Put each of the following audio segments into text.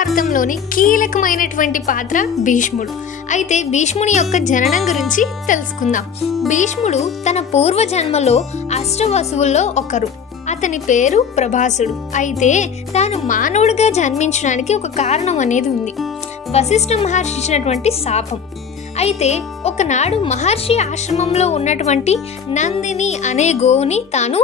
మహాభారతంలోని కీలకమైనటువంటి పాత్ర భీష్ముడు. అయితే భీష్ముని యొక్క జననం గురించి తెలుసుకుందాం. భీష్ముడు తన పూర్వజన్మలో అష్టవసువుల్లో ఒకరు. అతని పేరు ప్రభాసుడు. అయితే తాను మానవుడిగా జన్మించడానికి ఒక కారణం అనేది ఉంది. వశిష్ఠ మహర్షి ఇచ్చినటువంటి శాపం. అయితే ఒకనాడు మహర్షి ఆశ్రమంలో ఉన్నటువంటి నందిని అనే గోవుని తాను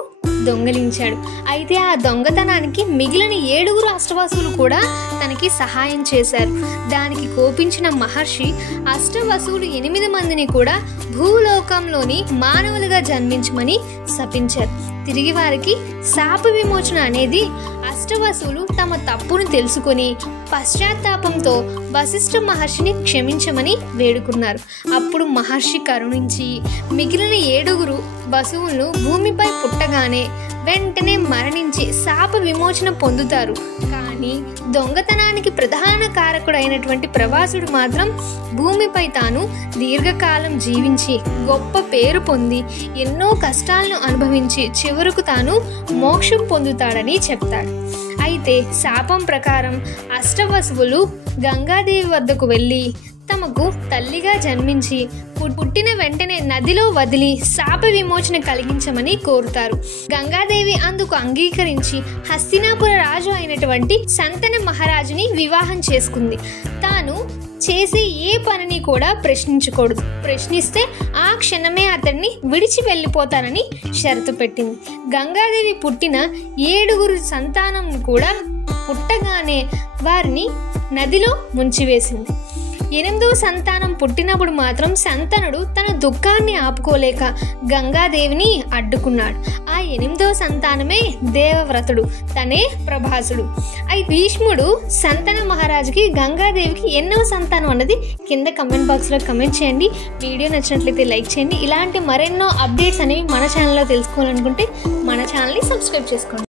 దొంగలించాడు. అయితే ఆ దొంగతనానికి మిగిలిన 7 అష్టవసువులు కూడా తనకి సహాయం చేశారు. దానికి కోపించిన మహర్షి అష్టవసువులు 8 మందిని కూడా భూలోకంలోని మానవులుగా జన్మించమని శపించారు. తిరిగి వారికి శాప విమోచన అనేది అష్టవసువులు తమ తప్పును తెలుసుకొని పశ్చాత్తాపంతో వశిష్ఠ మహర్షిని క్షమించమని వేడుకున్నారు. అప్పుడు మహర్షి కరుణించి మిగిలిన 7 వసువులను భూమిపై పుట్టగానే వెంటనే మరణించి శాప విమోచన పొందుతారు. కానీ దొంగతనానికి ప్రధాన కారకుడైనటువంటి ప్రభాసుడు మాత్రం భూమిపై తాను దీర్ఘకాలం జీవించి గొప్ప పేరు పొంది ఎన్నో కష్టాలను అనుభవించి చివరకు తాను మోక్షం పొందుతాడని చెప్తాడు. అయితే శాపం ప్రకారం అష్టవసువులు గంగాదేవి వద్దకు వెళ్ళి తమకు తల్లిగా జన్మించి పుట్టిన వెంటనే నదిలో వదిలి శాప విమోచన కలిగించమని కోరుతారు. గంగాదేవి అందుకు అంగీకరించి హస్తినాపుర రాజు అయినటువంటి శంతన మహారాజుని వివాహం చేసుకుంది. తాను చేసే ఏ పనిని కూడా ప్రశ్నించకూడదు. ప్రశ్నిస్తే ఆ క్షణమే అతన్ని విడిచి వెళ్ళిపోతానని షరతు పెట్టింది. గంగాదేవి పుట్టిన 7 సంతానం కూడా పుట్టగానే వారిని నదిలో ముంచివేసింది. 8వ సంతానం పుట్టినప్పుడు మాత్రం శంతనుడు తన దుఃఖాన్ని ఆపుకోలేక గంగాదేవిని అడ్డుకున్నాడు. ఆ 8వ సంతానమే దేవవ్రతుడు, తనే ప్రభాసుడు. అయితే భీష్ముడు శంతన మహారాజుకి గంగాదేవికి ఎన్నవ సంతానం అన్నది కింద కమెంట్ బాక్స్లో కమెంట్ చేయండి. వీడియో నచ్చినట్లయితే లైక్ చేయండి. ఇలాంటి మరెన్నో అప్డేట్స్ అనేవి మన ఛానల్లో తెలుసుకోవాలనుకుంటే మన ఛానల్ని సబ్స్క్రైబ్ చేసుకోండి.